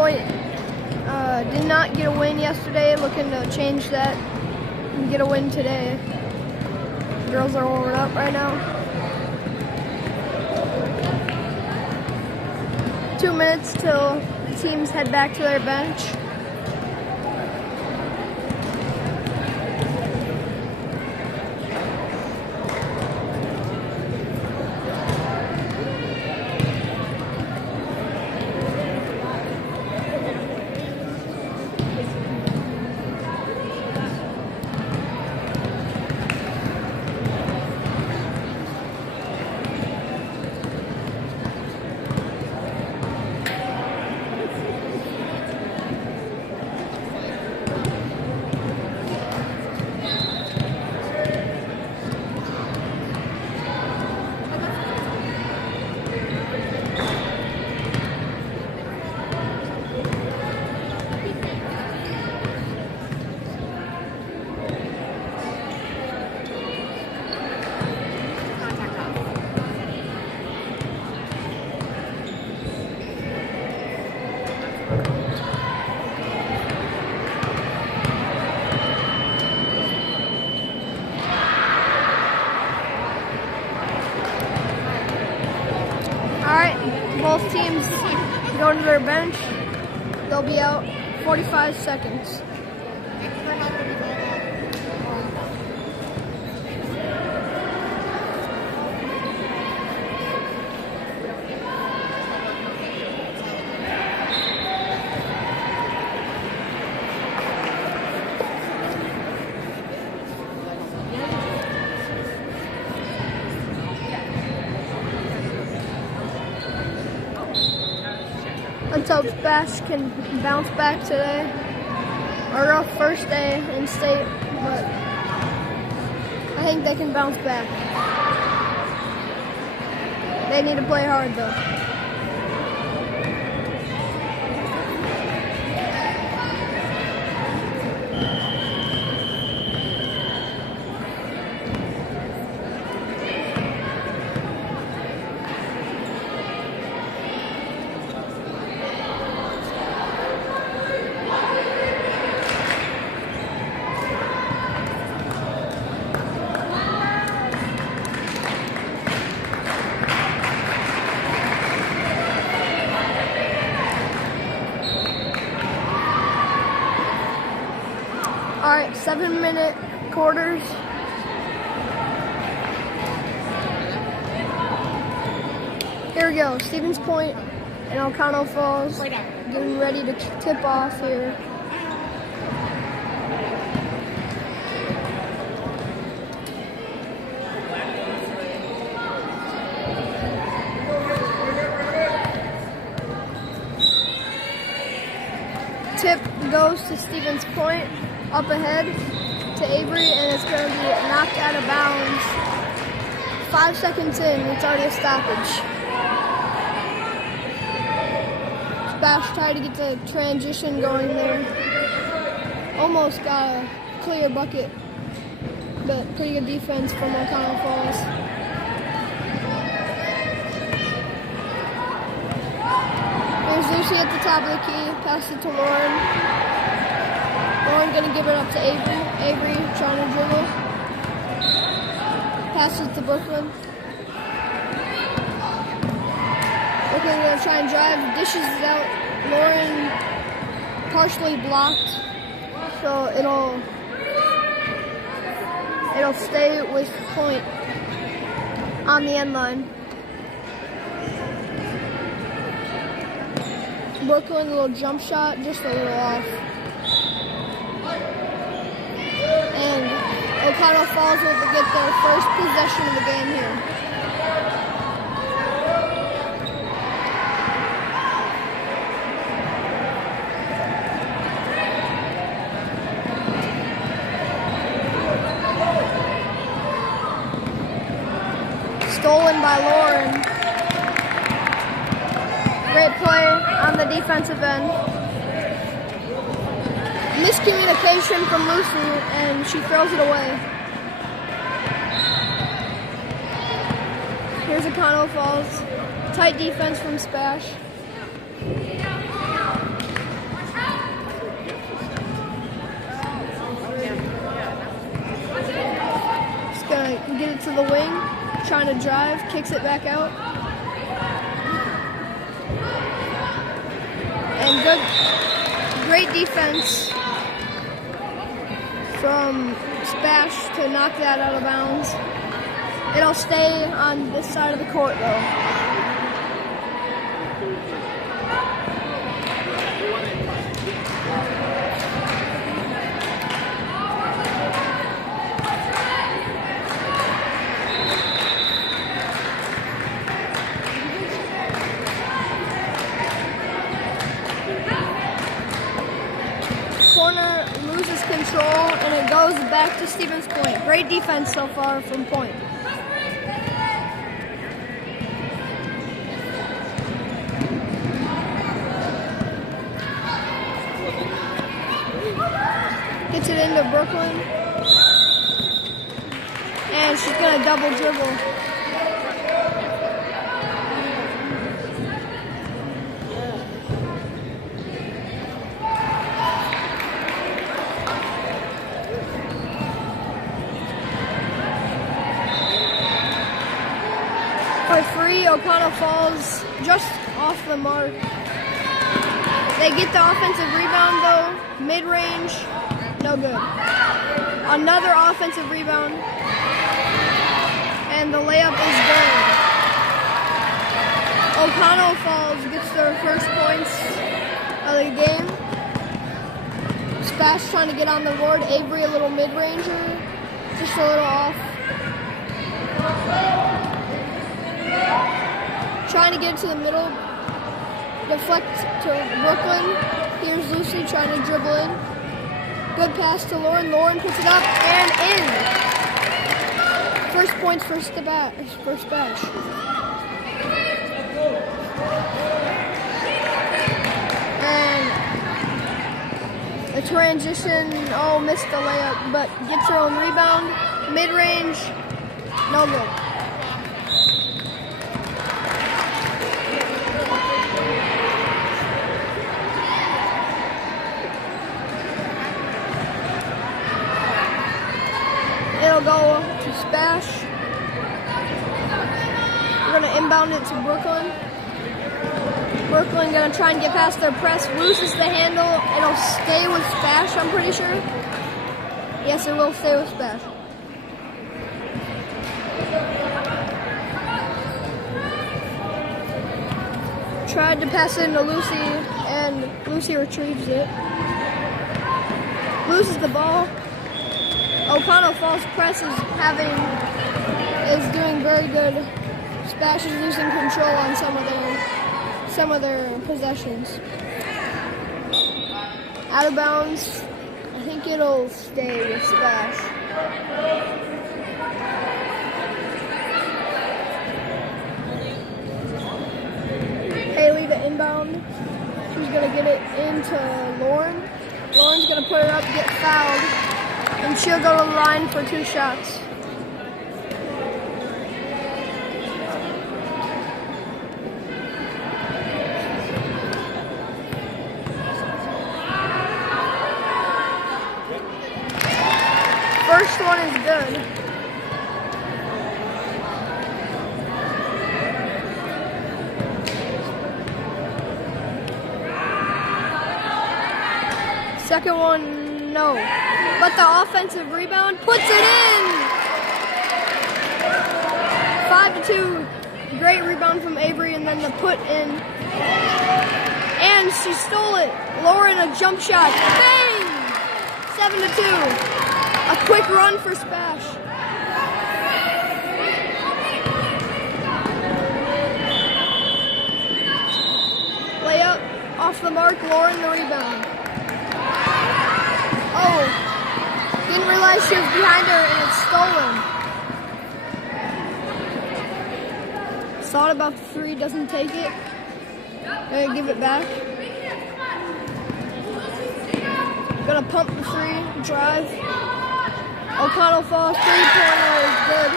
Point did not get a win yesterday, looking to change that and get a win today. Girls are warming up right now. 2 minutes till teams head back to their bench. Both teams go to their bench. They'll be out 45 seconds. Let's hope Bash can bounce back today. A rough first day in state, but I think they can bounce back. They need to play hard though. All right, 7-minute quarters. Here we go, Stevens Point and Oconto Falls getting ready to tip off here. Tip goes to Stevens Point. Up ahead to Avery, and it's going to be knocked out of bounds. 5 seconds in, it's already a stoppage. Bash tried to get the transition going there. Almost got a clear bucket, but pretty good defense from Oconto Falls. There's Lucy at the top of the key, pass it to Lauren. Lauren gonna give it up to Avery. Avery trying to dribble. Passes to Brooklyn. Brooklyn gonna try and drive. Dishes it out. Lauren partially blocked, so it'll stay with Point on the end line. Brooklyn, a little jump shot, just a little off. And Oconto Falls will get their first possession of the game here. Stolen by Lauren. Great play on the defensive end. Miscommunication from Lucy, and she throws it away. Here's Oconto Falls. Tight defense from Spash. trying to drive, kicks it back out. And great defense from Spash to knock that out of bounds. It'll stay on this side of the court though. Corner loses control and it goes back to Stevens Point. Great defense so far from Point. Gets it into Brooklyn. And she's gonna double dribble. For free, Oconto falls just off the mark. They get the offensive rebound though, mid-range, no good. Another offensive rebound, and the layup is good. Oconto falls, gets their first points of the game. Spash trying to get on the board. Avery a little mid-ranger, just a little off. Trying to get to the middle, deflect to Brooklyn. Here's Lucy trying to dribble in. Good pass to Lauren. Lauren puts it up and in. First points for Spash. And the transition, missed the layup, but gets her own rebound. Mid-range, no good. It'll go to Spash. We're gonna inbound it to Brooklyn. Brooklyn gonna try and get past their press, loses the handle. It'll stay with Spash, I'm pretty sure. Yes, it will stay with Spash. Tried to pass it into Lucy, and Lucy retrieves it. Loses the ball. Oconto false press is doing very good. Spash is losing control on some of their possessions. Out of bounds. I think it'll stay with Spash. Haley to inbound. She's gonna get it into Lauren. Lauren's gonna put it up, get fouled. And she'll go to the line for 2 shots. First one is good. Second one, no. But the offensive rebound puts it in! 5-2. Great rebound from Avery, and then the put in. And she stole it. Lauren, a jump shot. Bang! 7-2. A quick run for Spash. Layup off the mark. Lauren, the rebound. Oh. Didn't realize she was behind her and it's stolen. Thought about the 3, doesn't take it. Gonna give it back. Gonna pump the 3, drive. Oconto falls, 3-pointer is good.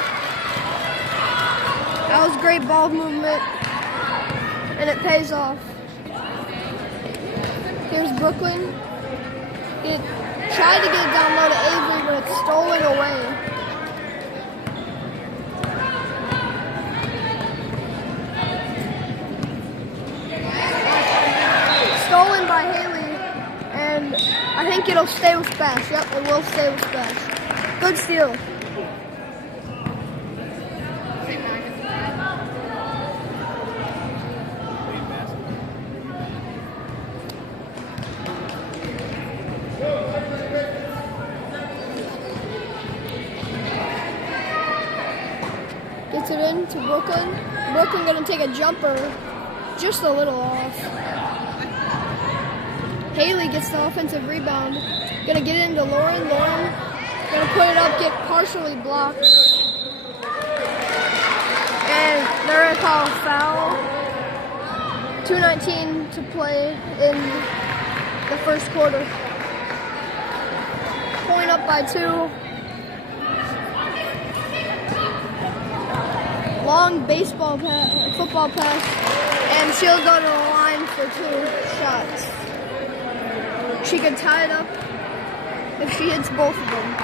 That was great ball movement. And it pays off. Here's Brooklyn. It tried to get it down low to Avery, but it's stolen away. think it'll stay with Spash. Yep, it will stay with Spash. Good steal. Gets it in to Brooklyn. Brooklyn gonna take a jumper, just a little off. Haley gets the offensive rebound. Gonna get it into Lauren. Lauren gonna put it up, get partially blocked. And they're gonna call a foul. 2:19 to play in the first quarter. Point up by 2. Long football pass, and she'll go to the line for 2 shots. She could tie it up if she hits both of them.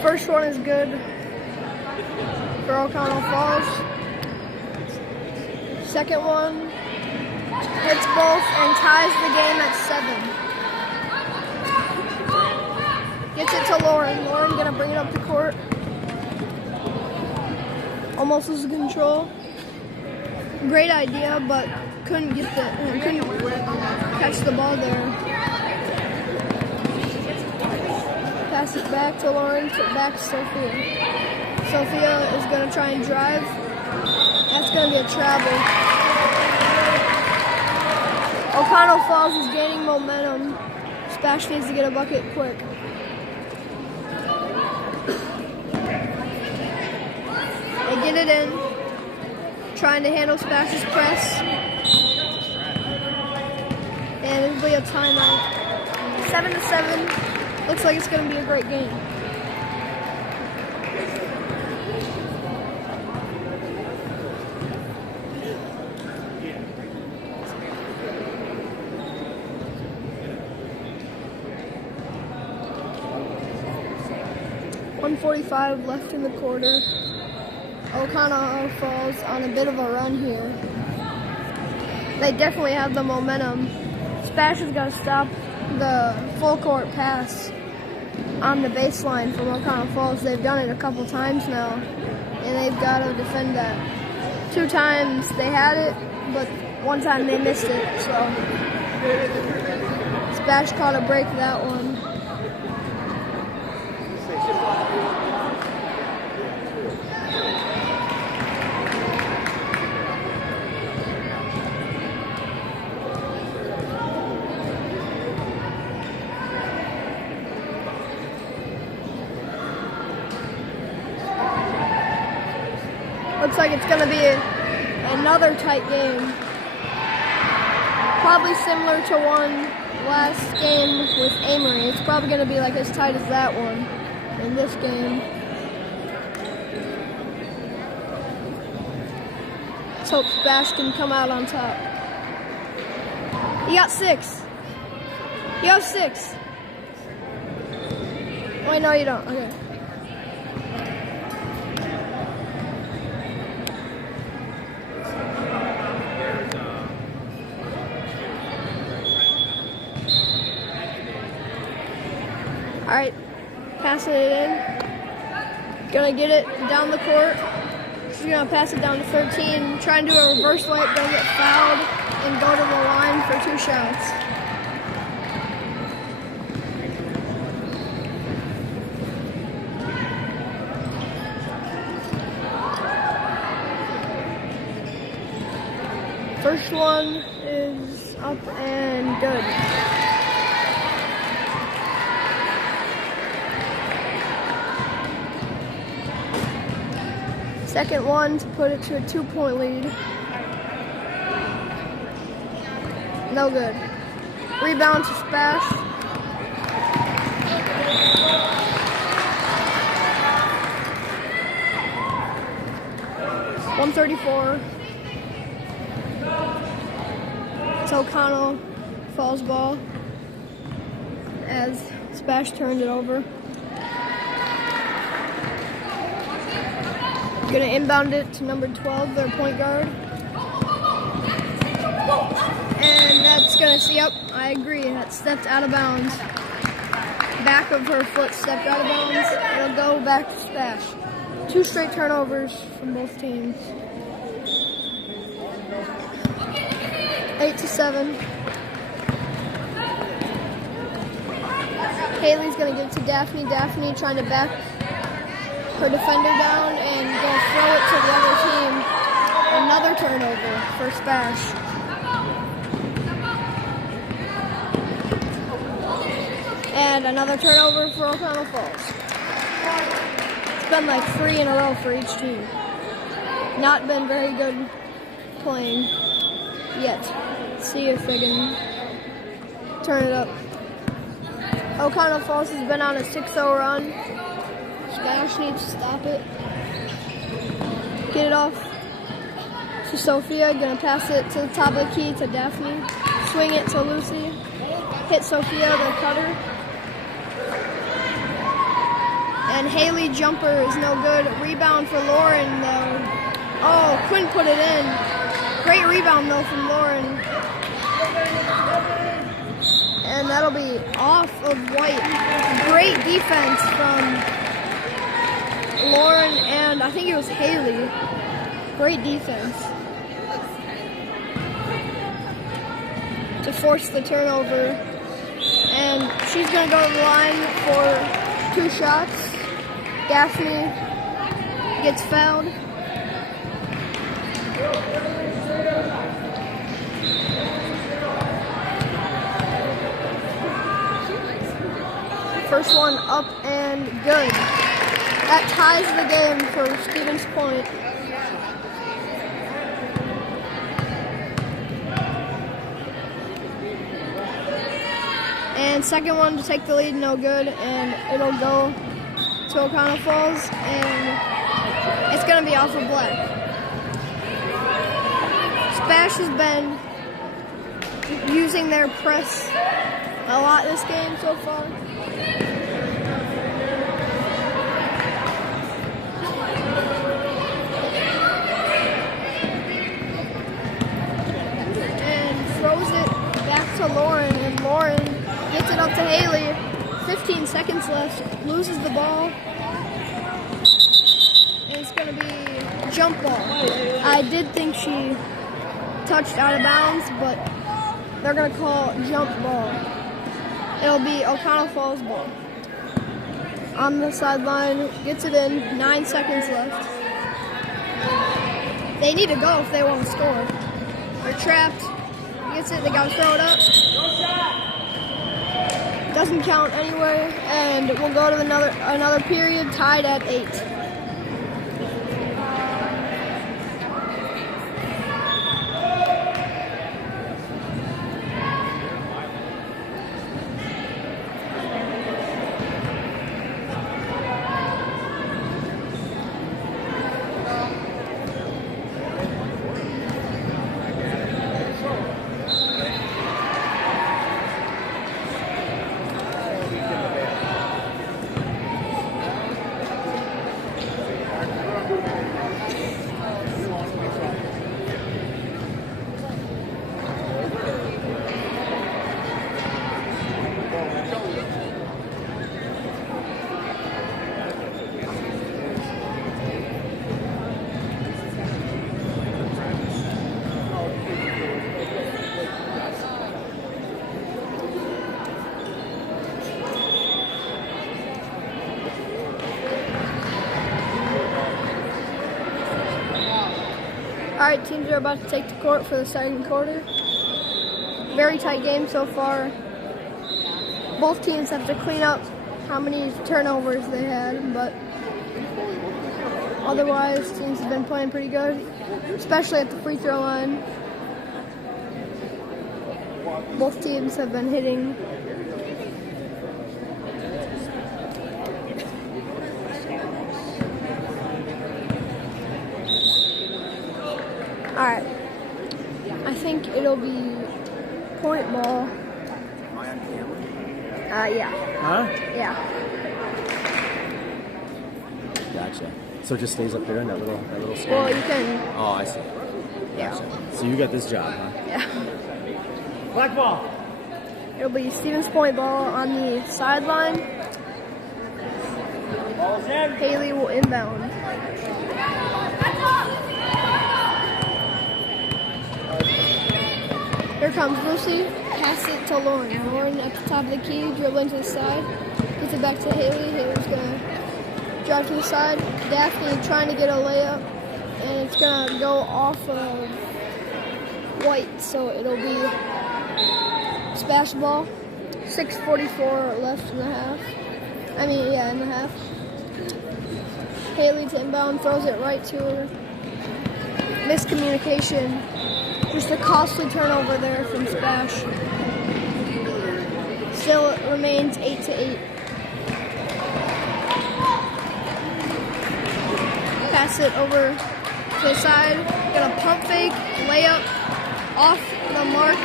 First one is good for Oconto Falls. Second one hits both and ties the game at 7. Gets it to Lauren. Lauren gonna bring it up the court. Almost loses control. Great idea, but couldn't catch the ball there. Pass it back to Lauren, back to Sophia. Sophia is gonna try and drive. That's going to be a travel. Oconto Falls is gaining momentum. Spash needs to get a bucket quick. They get it in. Trying to handle Spash's press. And it'll be a timeout. 7-7. Looks like it's going to be a great game. .145 left in the quarter. Oconto Falls on a bit of a run here. They definitely have the momentum. Spash has got to stop the full court pass on the baseline from Oconto Falls. They've done it a couple times now, and they've got to defend that. 2 times they had it, but 1 time they missed it, so Spash caught a break that one. Looks like it's going to be another tight game. Probably similar to one last game with Amory. It's probably going to be like as tight as that one in this game. Let's hope Spash can come out on top. You got 6. You have 6. Wait, no you don't. Okay. Alright, passing it in. Gonna get it down the court. She's gonna pass it down to 13. Try and do a reverse layup, gonna get fouled, and go to the line for 2 shots. First one is up and good. Second one to put it to a 2-point lead. No good. Rebound to Spash. .134. It's Oconto Falls ball. as Spash turned it over. Gonna inbound it to number 12, their point guard. And that's gonna see, yep, I agree, that stepped out of bounds. Back of her foot stepped out of bounds. It'll go back to Spash. 2 straight turnovers from both teams. 8-7. Haley's gonna give it to Daphne. Daphne trying to back her defender down and gonna throw it to the other team. Another turnover for Spash. And another turnover for Oconto Falls. It's been like 3 in a row for each team. Not been very good playing yet. See if they can turn it up. Oconto Falls has been on a 6-0 run. Spash needs to stop it. Get it off to Sophia. Gonna pass it to the top of the key to Daphne. Swing it to Lucy. Hit Sophia, the cutter. And Haley jumper is no good. Rebound for Lauren though. Oh, couldn't put it in. Great rebound though from Lauren. And that'll be off of White. Great defense from Lauren and I think it was Haley. Great defense to force the turnover. And she's going to go to the line for 2 shots. Daphne gets fouled. First one up and good. That ties the game for Stevens Point. And second one to take the lead, no good, and it'll go to Oconto Falls, and it's going to be off of Black. Spash has been using their press a lot this game so far. To Lauren, and Lauren gets it up to Haley. 15 seconds left, loses the ball, and it's going to be jump ball. I did think she touched out of bounds, but they're going to call jump ball. It'll be Oconto Falls ball. On the sideline, gets it in, 9 seconds left. They need to go if they want to score. They're trapped. Gets it, they gotta throw it up. Doesn't count anyway, and we'll go to another period tied at 8. Alright, teams are about to take the court for the second quarter. Very tight game so far. Both teams have to clean up how many turnovers they had, but otherwise teams have been playing pretty good, especially at the free throw line. Both teams have been hitting. Alright, I think it'll be point ball. Yeah. Huh? Yeah. Gotcha. So it just stays up there in that little screen? Well, you can. Oh, I see. Yeah. Gotcha. So you got this job, huh? Yeah. Black ball. It'll be Stevens Point ball on the sideline. Ball's in. Haley will inbound. Here comes Lucy. Pass it to Lauren. Lauren at the top of the key, dribbling to the side. Gets it back to Haley. Haley's gonna drive to the side. Daphne trying to get a layup, and it's gonna go off of White, so it'll be splash ball. 6:44 left in the half. In the half. Haley to inbound, throws it right to her. Miscommunication. Just a costly turnover there from Spash. Still it remains 8-8. Pass it over to the side. Got a pump fake, layup, off the mark.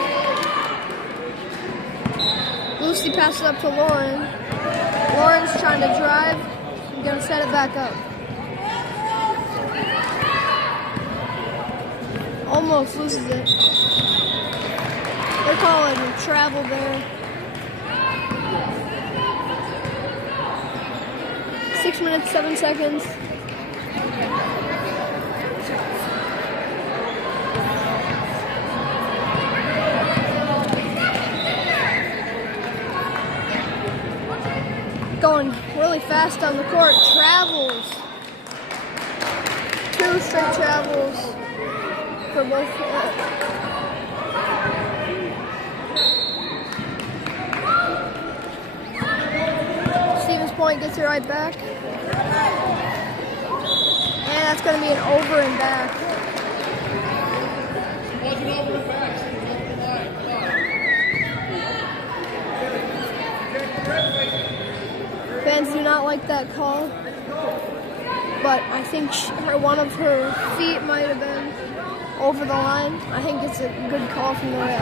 Lucy passes it up to Lauren. Lauren's trying to drive. I'm gonna set it back up. Almost loses it. They're calling a travel there. 6 minutes, 7 seconds. Going really fast on the court. Travels. 2 straight travels for both. Stevens Point gets it right back. And that's going to be an over and back. Fans do not like that call, but I think one of her feet might have been over the line. I think it's a good call from the ref.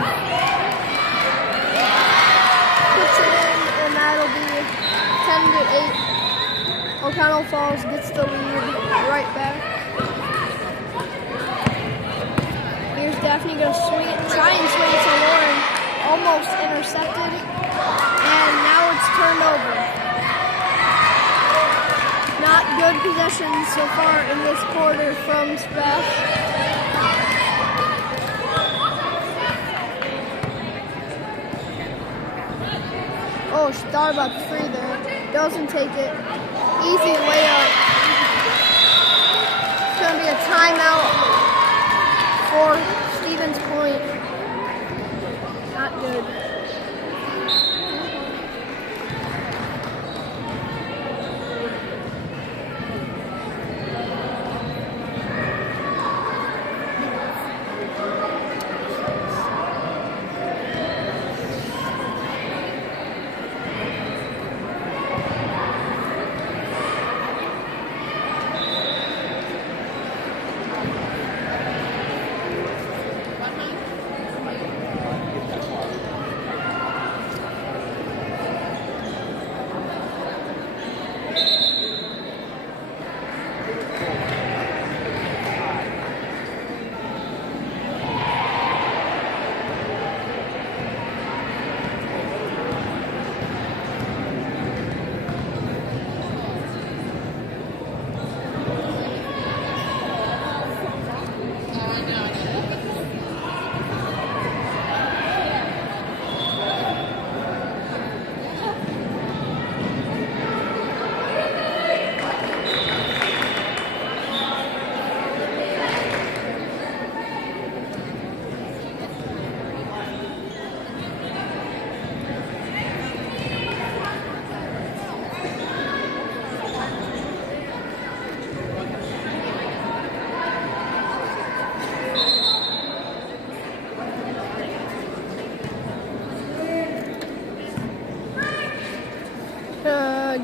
Puts it in, and that'll be 10-8. Oconto Falls gets the lead right back. Here's Daphne going to try and swing it to Lauren. Almost intercepted, and now it's turned over. Not good possession so far in this quarter from Splash. Oh, she thought about the free there. Doesn't take it. Easy layup. It's going to be a timeout for Stevens Point. Not good.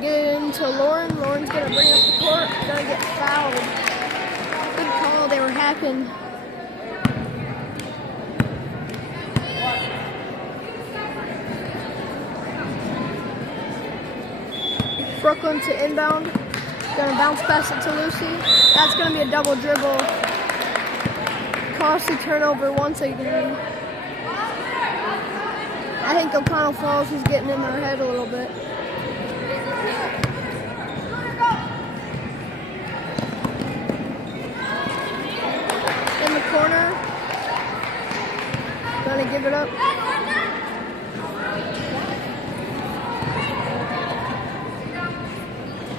Get into Lauren. Lauren's going to bring up the court. Going to get fouled. Good call. They were hacking. Brooklyn to inbound. Gonna bounce pass it to Lucy. That's gonna be a double dribble. Costly turnover once again. I think Oconto Falls is getting in their head a little bit. In the corner. Gonna give it up.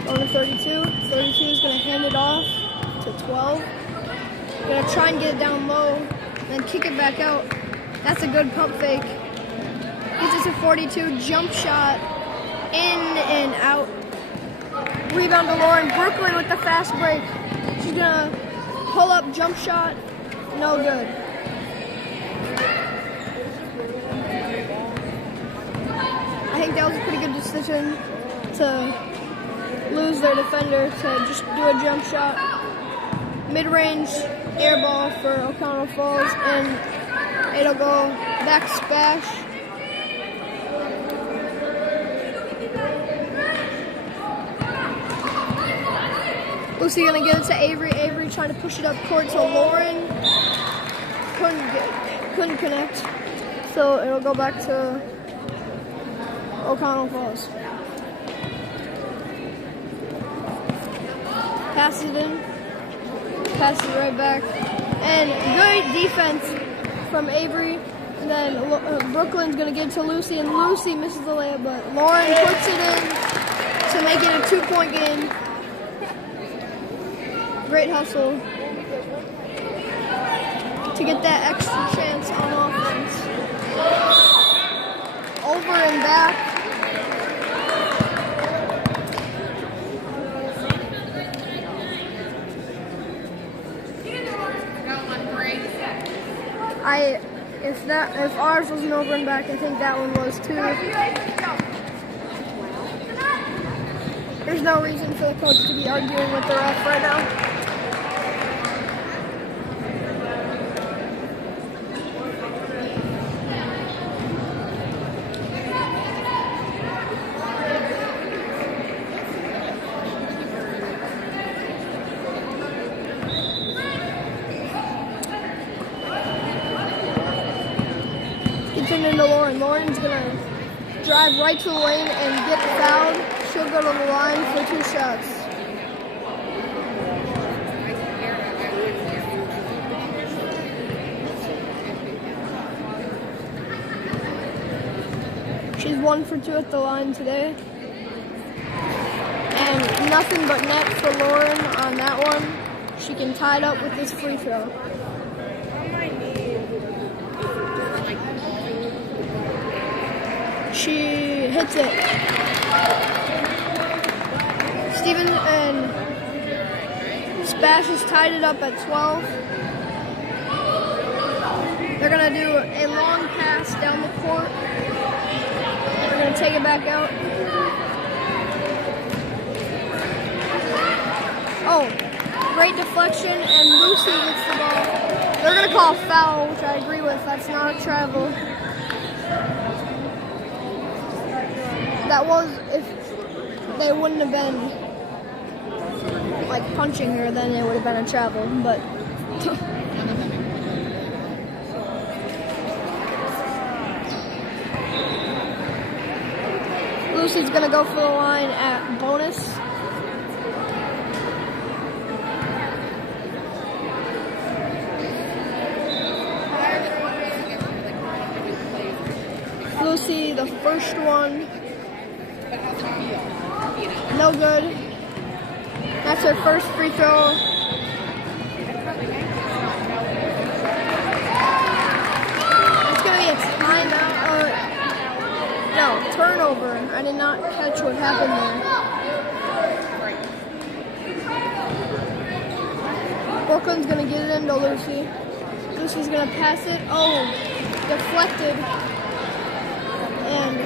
Over 32. 32 is gonna hand it off to 12. Gonna try and get it down low, then kick it back out. That's a good pump fake. Gets it to 42, jump shot, in and out. Rebound to Lauren. Brooklyn with the fast break. She's gonna pull up, jump shot, no good. I think that was a pretty good decision to lose their defender to just do a jump shot. Mid-range air ball for Oconto Falls, and it'll go back splash. Lucy gonna give it to Avery. Avery trying to push it up court to Lauren. Couldn't connect. So it'll go back to Oconto Falls. Pass it in. Pass it right back. And good defense from Avery. And then Brooklyn's going to give it to Lucy, and Lucy misses the layup, but Lauren puts it in to make it a 2-point game. Great hustle to get that extra chance on offense. Over and back. If ours wasn't over and back, I think that one was too. There's no reason for the coach to be arguing with the ref right now. Into Lauren. Lauren's gonna drive right to the lane and get fouled. She'll go to the line for 2 shots. She's 1 for 2 at the line today. And nothing but net for Lauren on that one. She can tie it up with this free throw. She hits it. Steven and Spash has tied it up at 12. They're going to do a long pass down the court. They're going to take it back out. Oh, great deflection, and Lucy gets the ball. They're going to call a foul, which I agree with. That's not a travel. That was, if they wouldn't have been like punching her, then it would have been a travel, but Lucy's gonna go for the line at bonus. Lucy, the first one. No good. That's her first free throw. It's going to be a timeout. No, turnover. I did not catch what happened there. Brooklyn's going to get it into Lucy. Lucy's going to pass it. Oh, deflected. And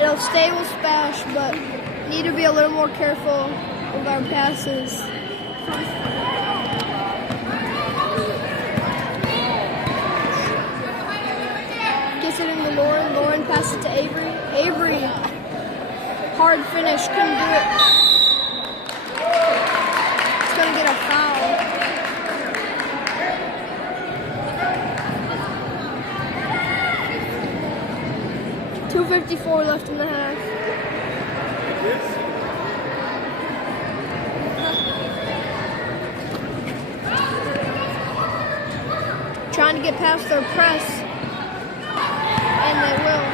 it'll stay with Spash, but need to be a little more careful with our passes. Gets it into Lauren. Lauren passes it to Avery. Avery hard finish, couldn't do it. It's gonna get a foul. .254 left in the half. Trying to get past their press, and they will.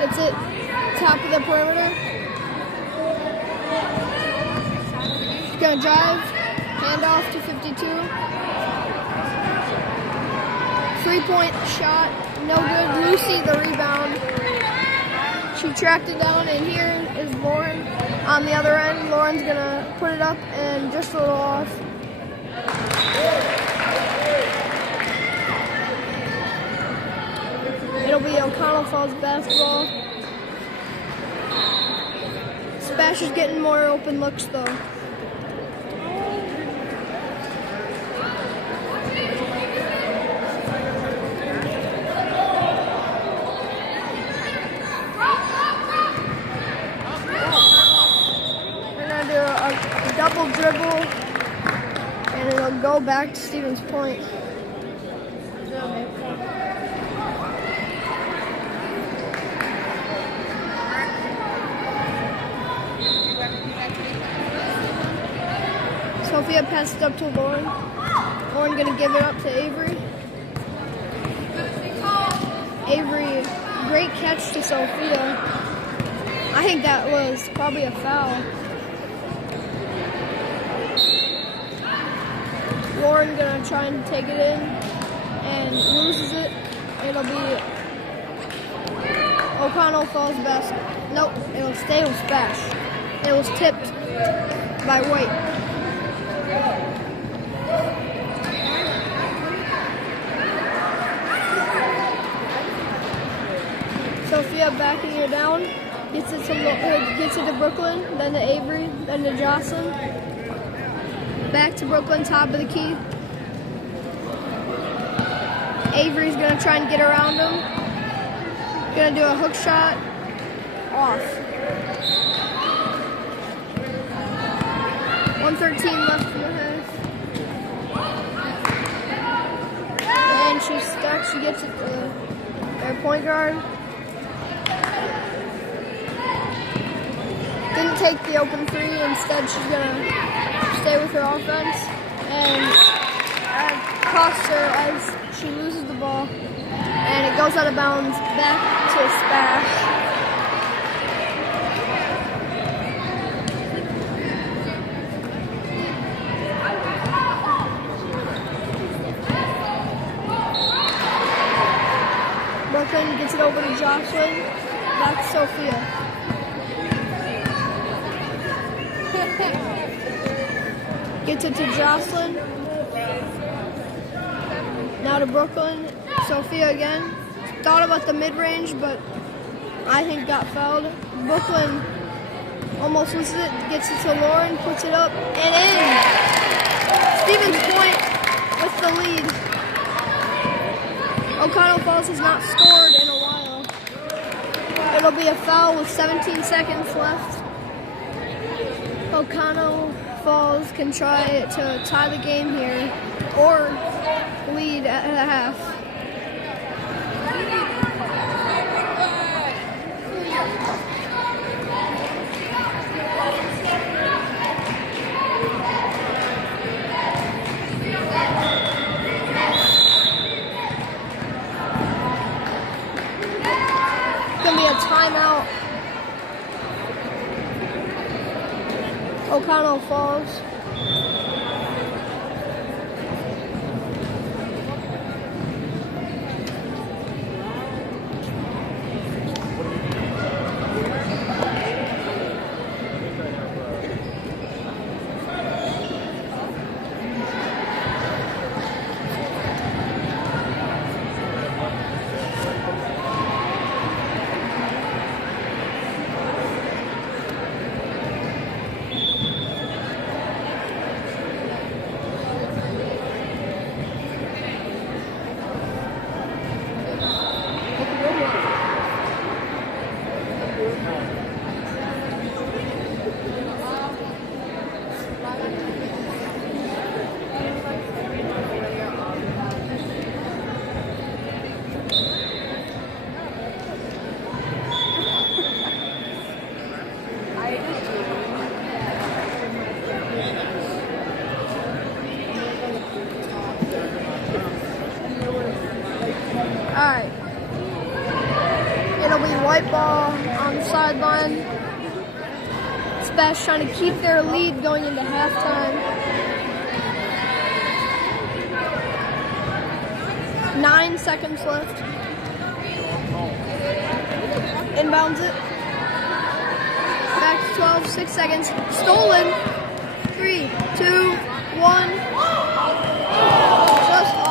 Gets it, top of the perimeter. He's gonna drive, hand off to 52. 3-point shot, no good. Lucy the rebound. She tracked it down, and here is Lauren on the other end. Lauren's gonna put it up and just a little off. It'll be Oconto Falls basketball. Spash is getting more open looks though. Double dribble, and it'll go back to Stevens Point. Sophia passed it up to Lauren. Lauren gonna give it up to Avery. Avery, great catch to Sophia. I think that was probably a foul. Lauren gonna try and take it in and loses it. It'll be Oconto Falls basket. Nope, it'll stay with Spash. It was tipped by White. Sophia backing it down, gets it to Brooklyn, then to Avery, then to Jocelyn. Back to Brooklyn, top of the key. Avery's gonna try and get around him. Gonna do a hook shot. Off. 1:13 left in the half. And she's stuck. She gets it to their point guard. Didn't take the open three. Instead, she's gonna stay with her offense, and costs her as she loses the ball, and it goes out of bounds back to Spash. Brooklyn gets it over to Jocelyn, back to Sophia. Gets it to Jocelyn. Now to Brooklyn. Sophia again. Thought about the mid-range, but I think got fouled. Brooklyn almost loses it. Gets it to Lauren. Puts it up and in. Stevens Point with the lead. Oconto Falls has not scored in a while. It'll be a foul with 17 seconds left. Oconto Falls can try to tie the game here or lead at the half. It's gonna be a timeout. Oconto Falls. Alright. It'll be white ball on the sideline. Spash trying to keep their lead going into halftime. 9 seconds left. Inbounds it. Back to 12, 6 seconds. Stolen. 3, 2, 1. Just off.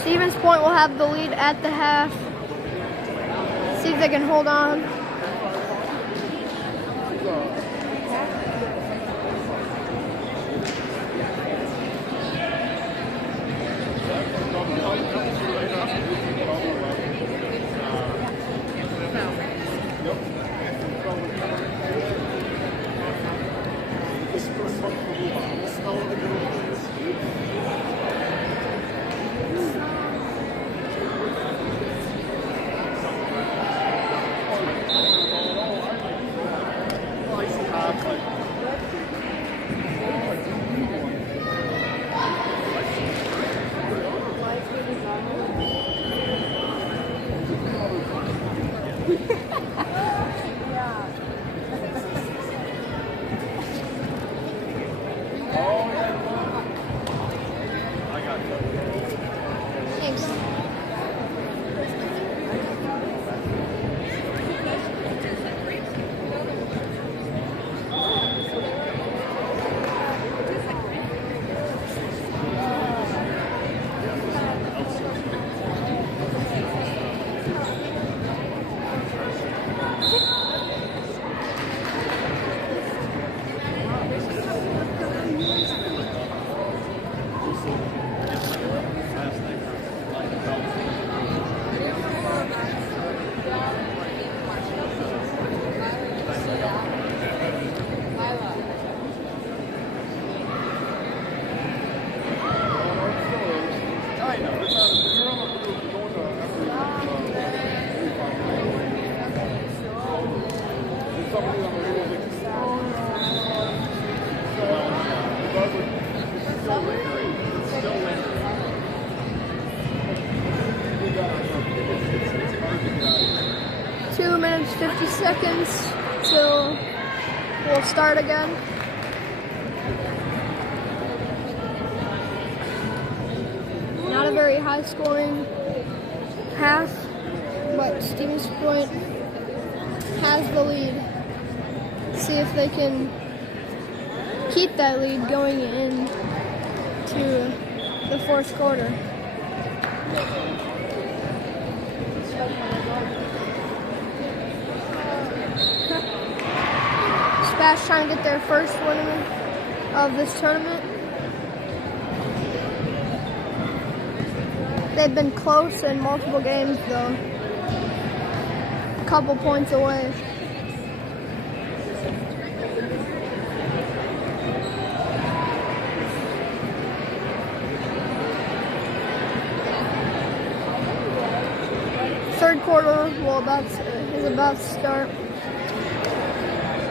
Stevens Point will have the lead at the half. See if they can hold on. Thanks. 2 minutes, 50 seconds till we'll start again. Not a very high scoring half, but Stevens Point has the lead. See if they can keep that lead going into the fourth quarter. Spash trying to get their first win of this tournament. They've been close in multiple games though. A couple points away. Third quarter is about to start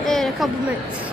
in a couple minutes.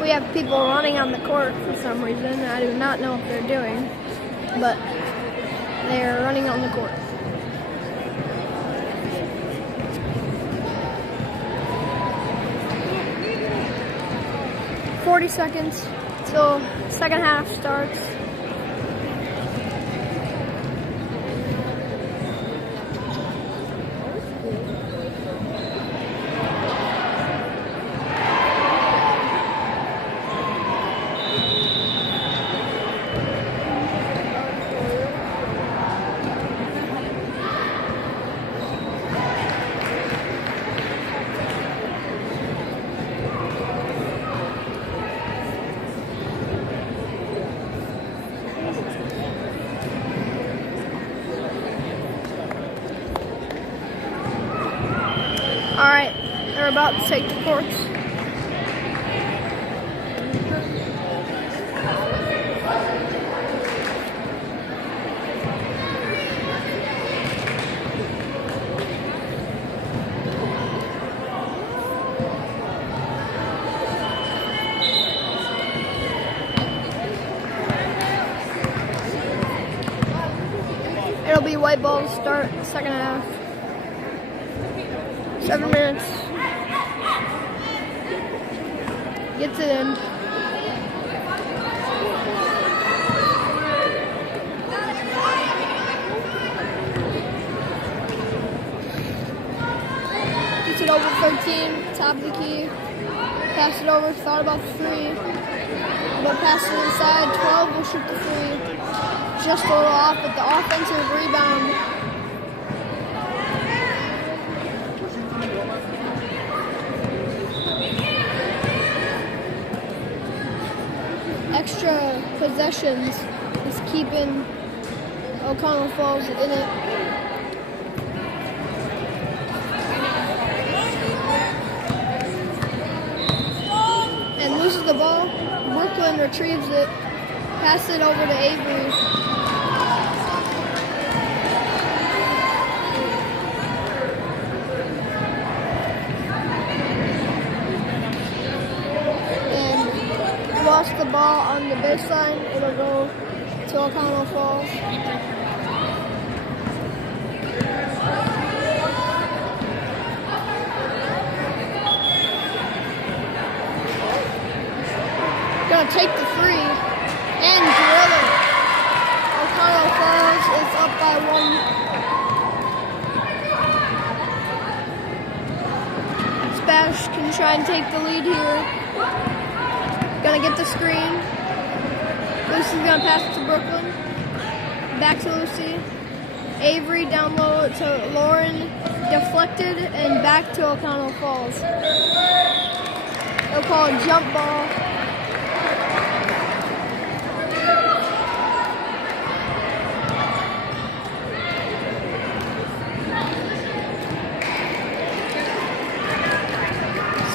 We have people running on the court for some reason. I do not know what they're doing, but they are running on the court. "40 seconds till second half starts. about to take the courts. It'll be white ball to start the second half. 7 minutes. Gets it in. Gets it over 13, top of the key. Pass it over, thought about the three. But pass it inside, 12 will shoot the three. Just a little off, but the offensive rebound. Extra possessions is keeping Oconto Falls in it. And loses the ball. Brooklyn retrieves it. Pass it over to Avery. Lost the ball on the baseline. It'll go to Oconto Falls. Gonna take the three and drill it. Oconto Falls is up by 1. Spash can try and take the lead here. Gonna get the screen. Lucy's gonna pass it to Brooklyn. Back to Lucy. Avery down low to Lauren. Deflected and back to Oconto Falls. They'll call a jump ball.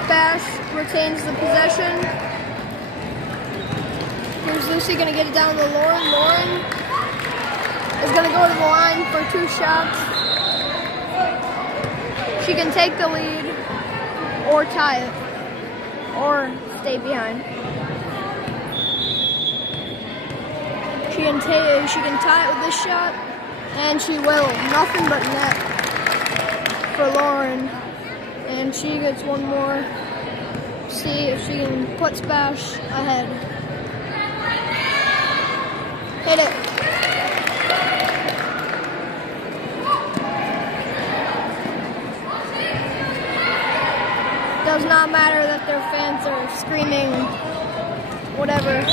Spash retains the possession. Here's Lucy gonna get it down to Lauren. Lauren is gonna go to the line for 2 shots. She can take the lead or tie it or stay behind. She can tie it with this shot, and she will. Nothing but net for Lauren, and she gets one more. See if she can put Spash ahead. Hit it. Does not matter that their fans are screaming, whatever.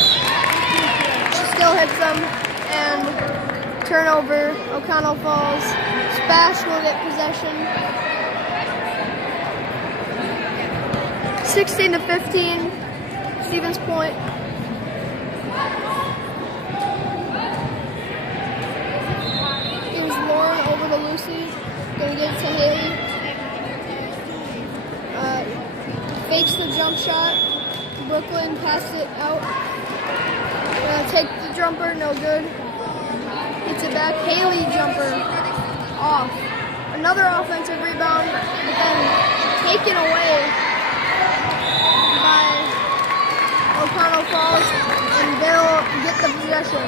She still hits them, and turnover. Oconto Falls. Spash will get possession. 16-15. Stevens Point. Over to Lucy, gonna get it to Haley. Fakes the jump shot. Brooklyn passed it out. Gonna take the jumper, no good. Gets it back. Haley jumper off. Another offensive rebound, but then taken away by Oconto Falls, and they'll get the possession.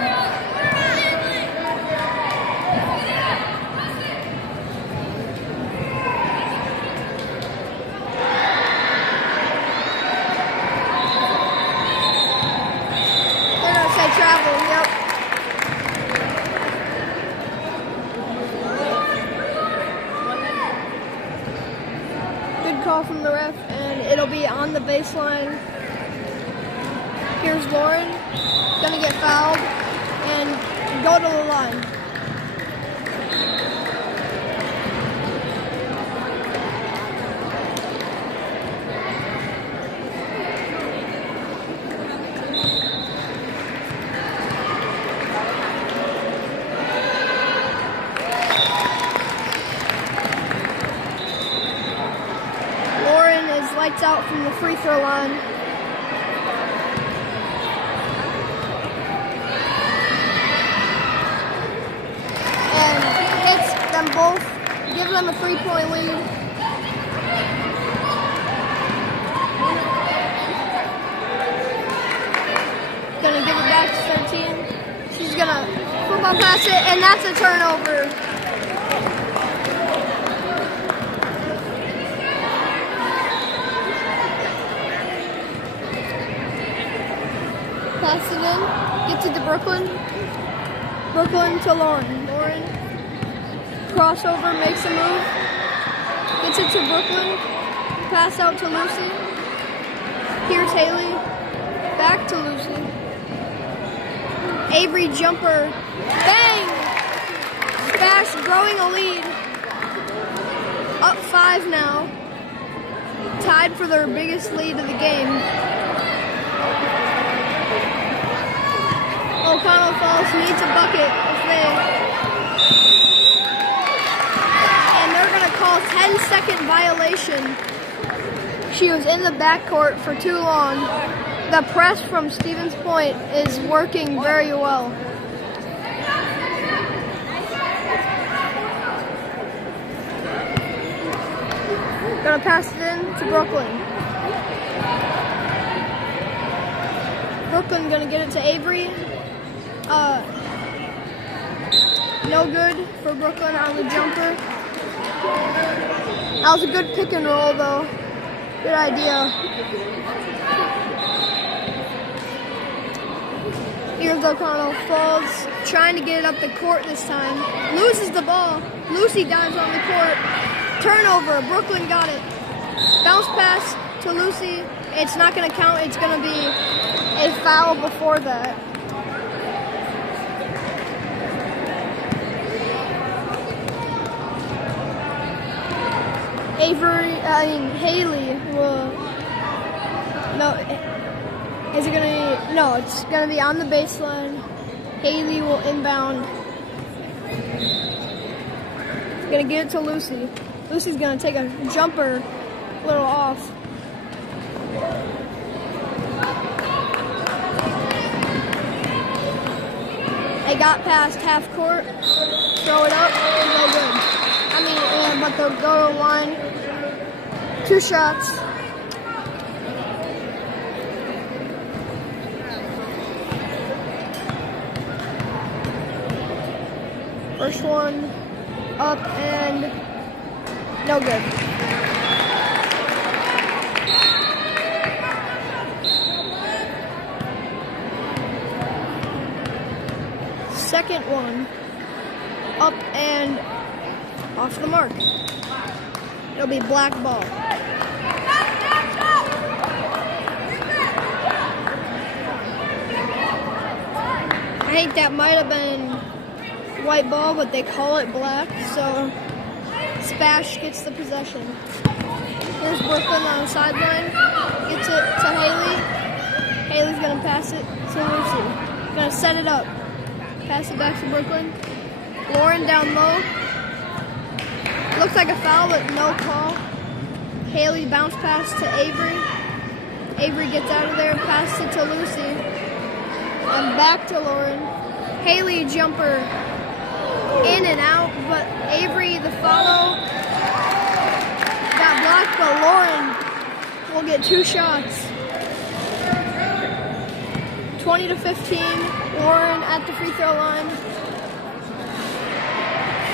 Travel, yep. Good call from the ref, and it'll be on the baseline. Here's Lauren, gonna get fouled and go to the line. free throw line. And hits them both, gives them a 3-point lead. Gonna give it back to 13. She's gonna football pass it, and that's a turnover. Pass it in, gets it to Brooklyn. Brooklyn to Lauren. Lauren, crossover, makes a move. Gets it to Brooklyn. Pass out to Lucy. Here's Haley. Back to Lucy. Avery jumper. Bang! Smash, growing a lead. Up 5 now. Tied for their biggest lead of the game. Oconto Falls needs a bucket and they're going to call 10-second violation. She was in the backcourt for too long. The press from Stevens Point is working very well. Gonna pass it in to Brooklyn. Brooklyn gonna get it to Avery. No good for Brooklyn on the jumper. That was a good pick and roll though. Good idea. Here's Oconto Falls, trying to get it up the court this time. Loses the ball. Lucy dives on the court. Turnover. Brooklyn got it. Bounce pass to Lucy. It's not going to count. It's going to be a foul before that. Haley will. No. Is it gonna be? No, it's gonna be on the baseline. Haley will inbound. Gonna get it to Lucy. Lucy's gonna take a jumper, a little off. They got past half court. Throw it up, no good. But they'll go to line. 2 shots. First one up and no good. Second one up and off the mark. It'll be black ball. I think that might have been white ball, but they call it black, so Spash gets the possession. Here's Brooklyn on the sideline. Gets it to Haley. Haley's gonna pass it to Lucy. Gonna set it up. Pass it back to Brooklyn. Lauren down low. Looks like a foul, but no call. Haley bounce pass to Avery. Avery gets out of there, pass it to Lucy. And back to Lauren. Haley jumper in and out, but Avery, the follow, got blocked, but Lauren will get 2 shots. 20-15, Lauren at the free throw line.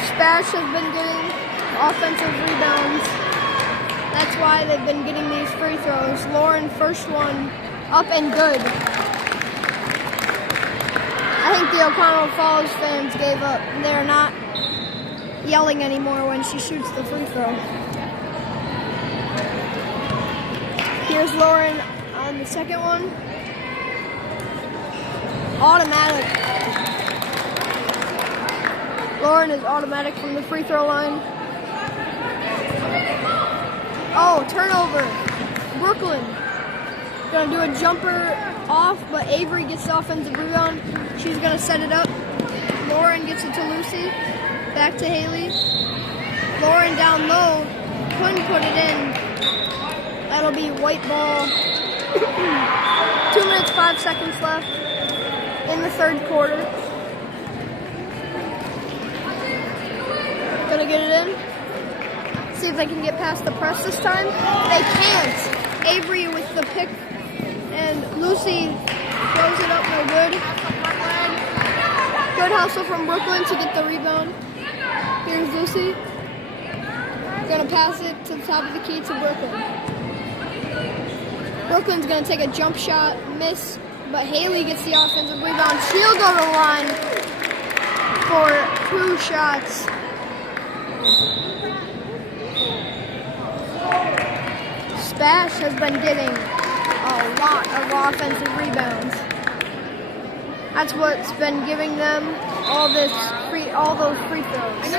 Spash has been getting offensive rebounds. That's why they've been getting these free throws. Lauren, first one, up and good. I think the Oconto Falls fans gave up. They're not yelling anymore when she shoots the free throw. Here's Lauren on the second one. Automatic. Lauren is automatic from the free throw line. Oh, turnover. Brooklyn. Gonna do a jumper off, but Avery gets the offensive rebound. She's gonna set it up. Lauren gets it to Lucy. Back to Haley. Lauren down low. Couldn't put it in. That'll be white ball. 2 minutes, 5 seconds left in the third quarter. Gonna get it in. See if they can get past the press this time. They can't. Avery with the pick, and Lucy throws it up, no good. Good hustle from Brooklyn to get the rebound. Here's Lucy. Gonna pass it to the top of the key to Brooklyn. Brooklyn's gonna take a jump shot, miss, but Haley gets the offensive rebound. She'll go to the line for 2 shots. Spash has been getting a lot of offensive rebounds. That's what's been giving them all those free throws.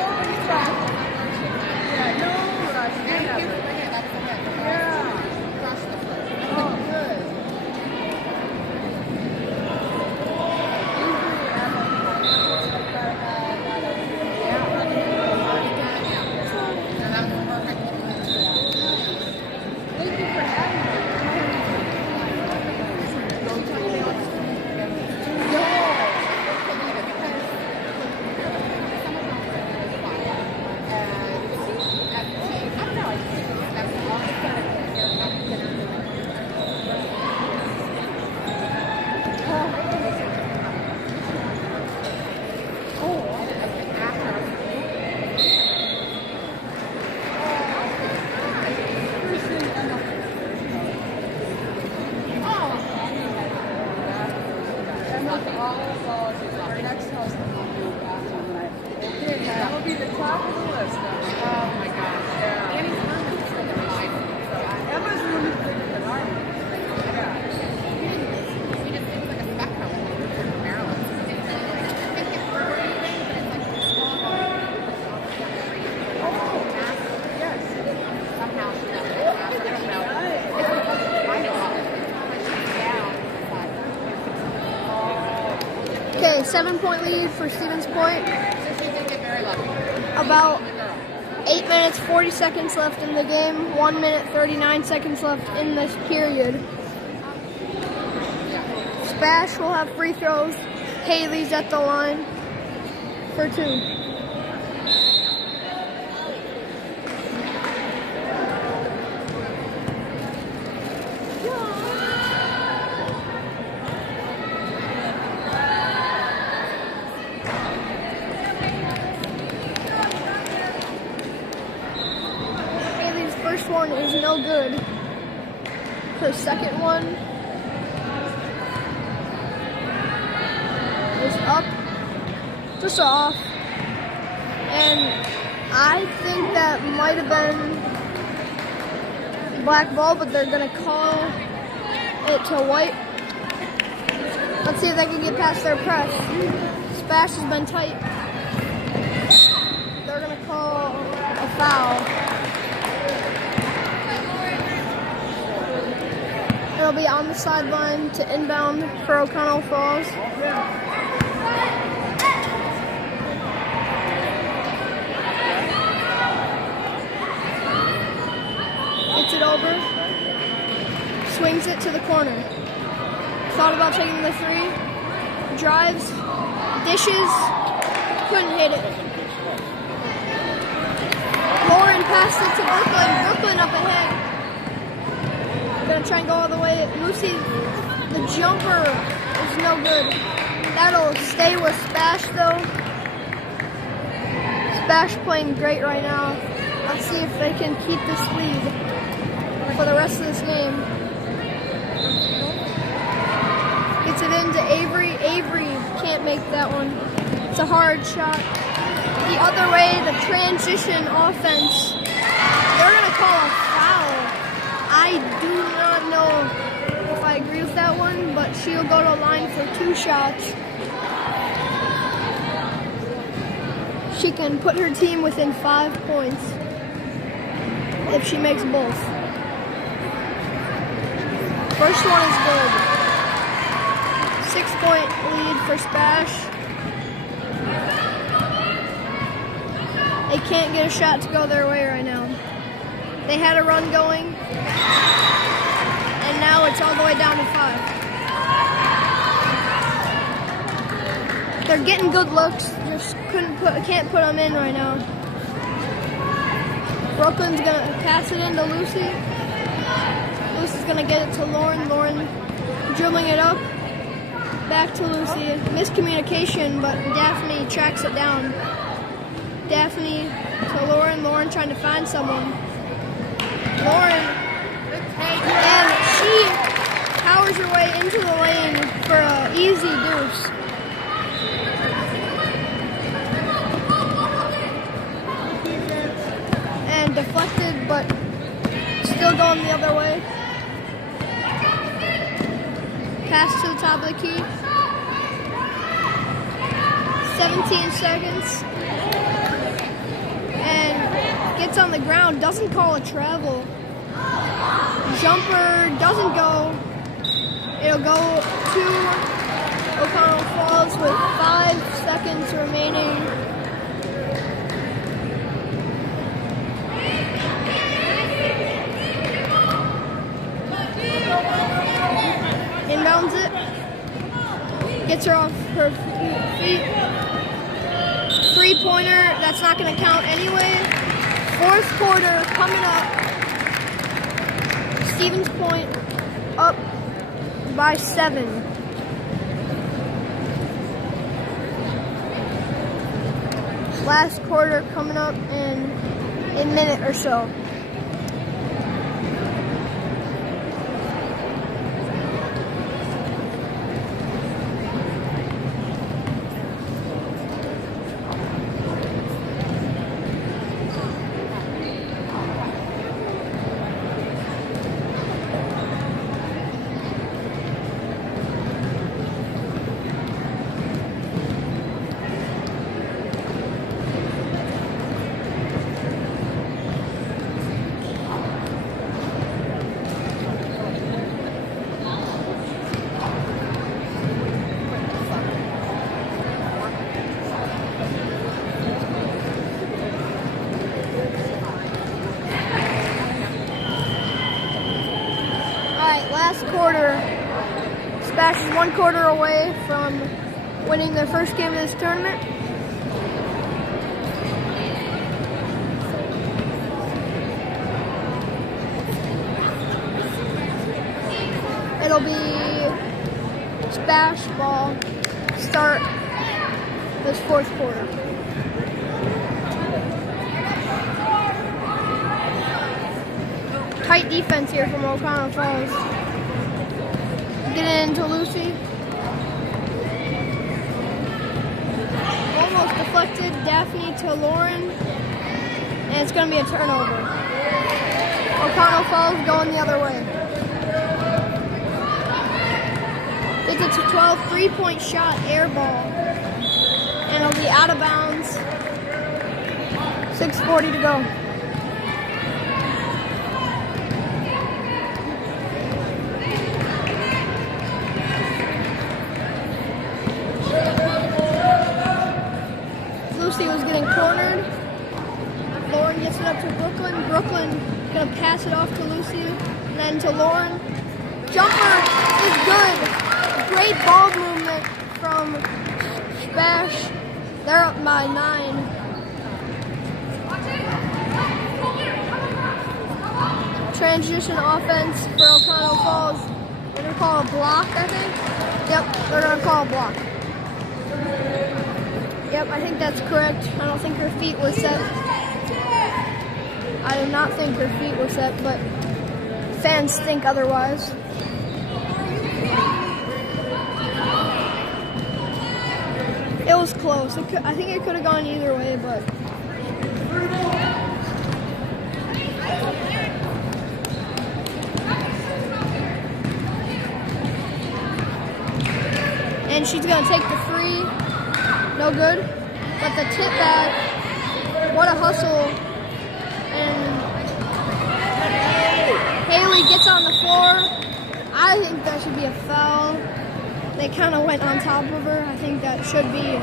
Okay, 7-point lead for Stevens Point. About 8 minutes, 40 seconds left in the game. 1 minute, 39 seconds left in this period. Spash will have free throws. Haley's at the line for 2. First one is no good. Her second one is up, just off. And I think that might have been black ball, but they're gonna call it to white. Let's see if they can get past their press. Spash has been tight. They're gonna call a foul. It'll be on the sideline to inbound for Oconto Falls. Gets it over. Swings it to the corner. Thought about taking the 3. Drives. Dishes. Couldn't hit it. Lauren passed it to Brooklyn. Brooklyn up ahead. Gonna try and go all the way. Lucy, the jumper is no good. That'll stay with Spash though. Spash playing great right now. Let's see if they can keep this lead for the rest of this game. Gets it into Avery. Avery can't make that one. It's a hard shot. The other way, the transition offense. They're gonna call a foul. I do not know if I agree with that one, but she'll go to line for 2 shots. She can put her team within 5 points if she makes both. First one is good. 6-point lead for Spash. They can't get a shot to go their way right now. They had a run going. And now it's all the way down to 5. They're getting good looks, just can't put them in right now. Brooklyn's gonna pass it into Lucy. Lucy's gonna get it to Lauren. Lauren dribbling it up. Back to Lucy. Miscommunication, but Daphne tracks it down. Daphne to Lauren. Lauren trying to find someone. Lauren, and she powers her way into the lane for an easy deuce. And deflected, but still going the other way. Pass to the top of the key. 17 seconds. And gets on the ground, doesn't call a travel. Jumper doesn't go. It'll go to Oconto Falls with 5 seconds remaining. Inbounds it. Gets her off her feet. 3-pointer, that's not going to count anyway. 4th quarter coming up. Stevens Point up by 7. Last quarter coming up in a minute or so. Last quarter, Spash is 1 quarter away from winning their first game of this tournament. It'll be Spash ball start this 4th quarter. Tight defense here from Oconto Falls. Get it into Lucy. Almost deflected. Daphne to Lauren. And it's going to be a turnover. Oconto Falls going the other way. Gets it to 12. 3-point shot, air ball. And it'll be out of bounds. 6:40 to go. Lucy was getting cornered. Lauren gets it up to Brooklyn. Brooklyn gonna pass it off to Lucy, and then to Lauren. Jumper is good. Great ball movement from Spash. They're up by 9. Transition offense for Oconto Falls. They're gonna call a block, I think. Yep, they're gonna call a block. Yep, I think that's correct. I don't think her feet was set. I do not think her feet were set, but fans think otherwise. It was close. I think it could have gone either way, but and she's gonna take the free. No good. But the tip back, what a hustle. And Haley gets on the floor. I think that should be a foul. They kind of went on top of her. I think that should be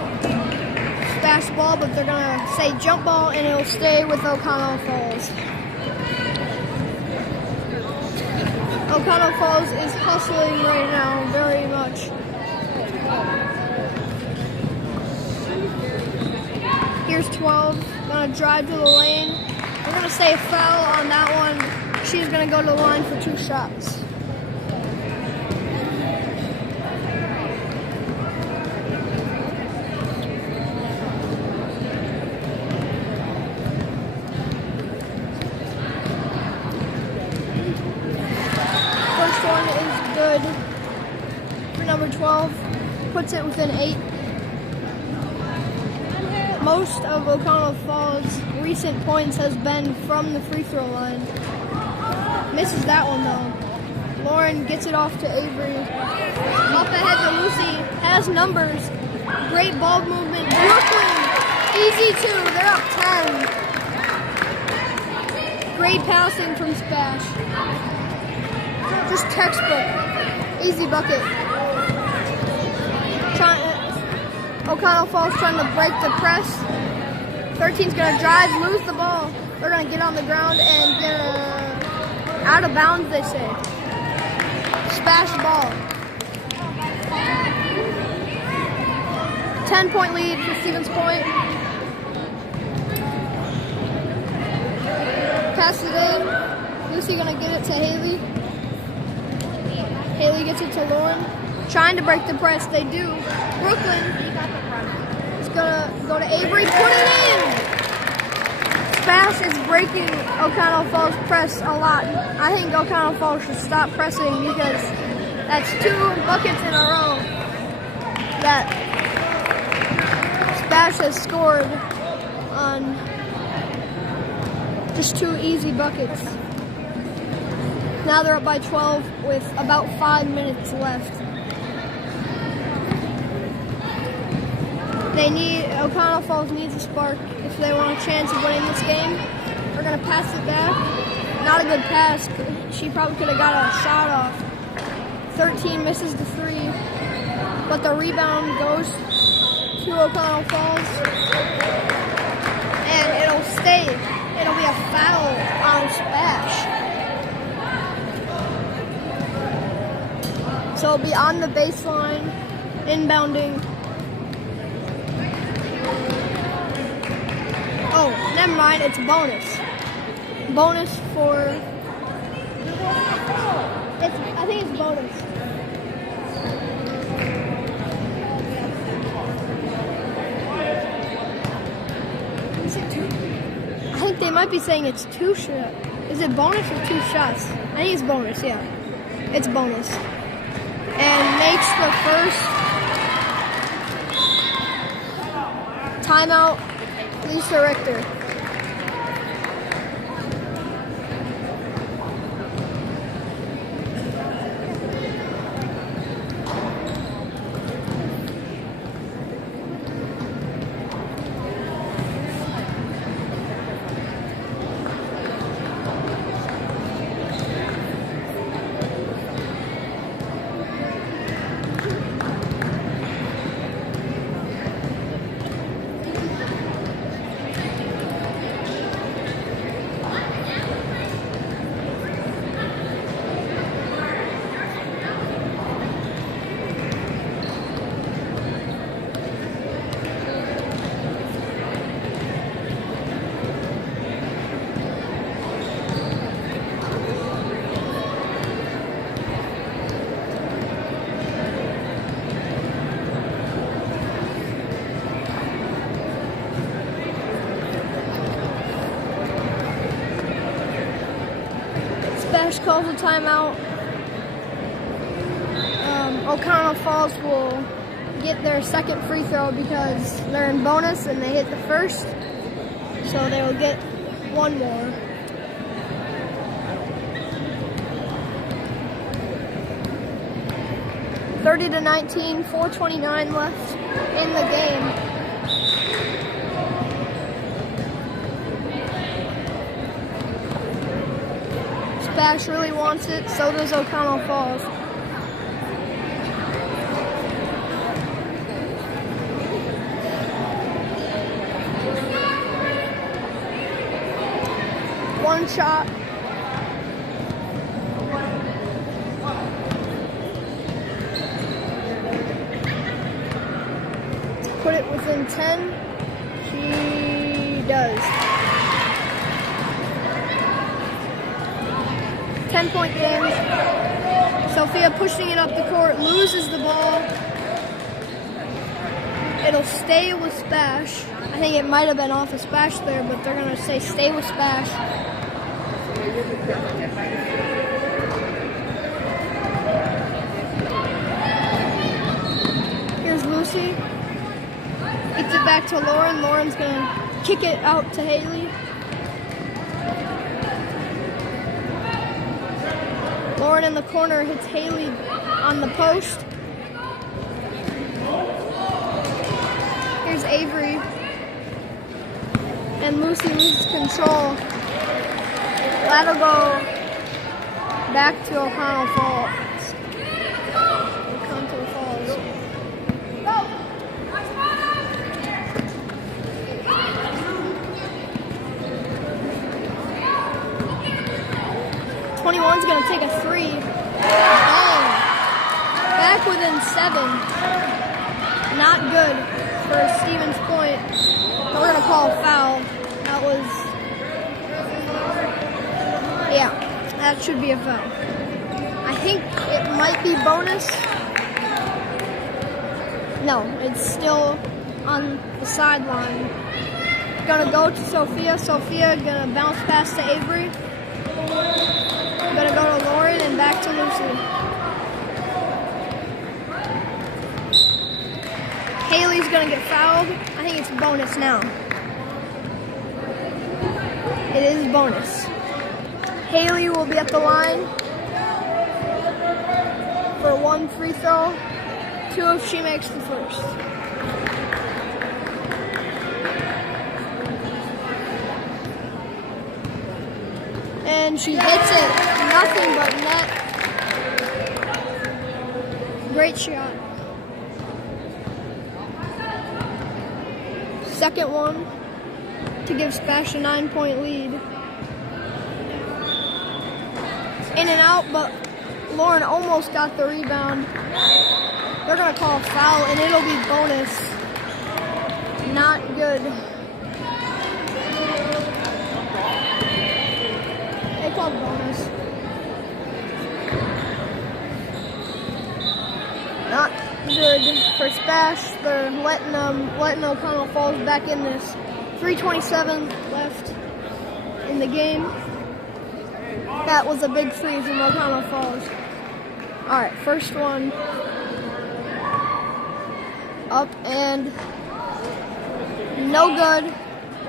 Spash ball, but they're going to say jump ball, and it'll stay with Oconto Falls. Oconto Falls is hustling right now very much. Here's 12, gonna drive to the lane. We're gonna say foul on that one. She's gonna go to the line for 2 shots. First one is good for number 12, puts it within 8. Most of Oconto Falls' recent points has been from the free throw line. Misses that one though. Lauren gets it off to Avery. Up ahead to Lucy, has numbers. Great ball movement. Brooklyn, easy 2, they're up 10. Great passing from Spash. Just textbook, easy bucket. Oconto Falls trying to break the press. 13's gonna drive, lose the ball. They're gonna get on the ground and get out of bounds, they say. Spash ball. 10-point lead for Stevens Point. Pass it in. Lucy gonna get it to Haley. Haley gets it to Lauren. Trying to break the press, they do. Brooklyn is gonna go to Avery, put it in! Spash is breaking Oconto Falls' press a lot. I think Oconto Falls should stop pressing because that's 2 buckets in a row that Spash has scored on just 2 easy buckets. Now they're up by 12 with about 5 minutes left. Oconto Falls needs a spark if they want a chance of winning this game. They're gonna pass it back. Not a good pass. She probably could have got a shot off. 13 misses the 3, but the rebound goes to Oconto Falls, and it'll stay. It'll be a foul on Spash. So it'll be on the baseline, inbounding. Oh, never mind, it's bonus. Bonus for, I think it's bonus. Is it 2? I think they might be saying it's 2 shots. Is it bonus or 2 shots? I think it's bonus, yeah. It's bonus. And makes the first timeout. Lisa Richter. Spash calls a timeout. Oconto Falls will get their second free throw because they're in bonus and they hit the first. So they will get 1 more. (30-19), 4:29 left in the game. Spash really wants it, so does Oconto Falls. One shot. put it within 10. She does. 10-point game. Sophia pushing it up the court, loses the ball. It'll stay with Spash. I think it might have been off of Spash there, but they're going to say stay with Spash. Here's Lucy. Gets it back to Lauren. Lauren's going to kick it out to Haley. Lauren in the corner hits Haley on the post. Here's Avery. And Lucy loses control. That'll go back to Oconto Falls. Oconto Falls. 21's going to take a 3. Bang. Back within 7. Not good for Stevens point. But we're going to call a foul. That was... yeah, that should be a foul. I think it might be bonus. No, it's still on the sideline. Gonna go to Sophia. Sophia gonna bounce pass to Avery. Gonna go to Lauren and back to Lucy. Haley's gonna get fouled. I think it's bonus now. It is bonus. Haley will be at the line for 1 free throw, 2 if she makes the first. And she hits it. Nothing but net. Great shot. Second one to give Spash a 9-point lead. In and out, but Lauren almost got the rebound. They're going to call a foul, and it'll be bonus. Not good. They called bonus. Not good for Spash. They're letting Oconto Falls back in this. 3:27 left in the game. That was a big free from Oconto Falls. Alright, first one. Up and no good.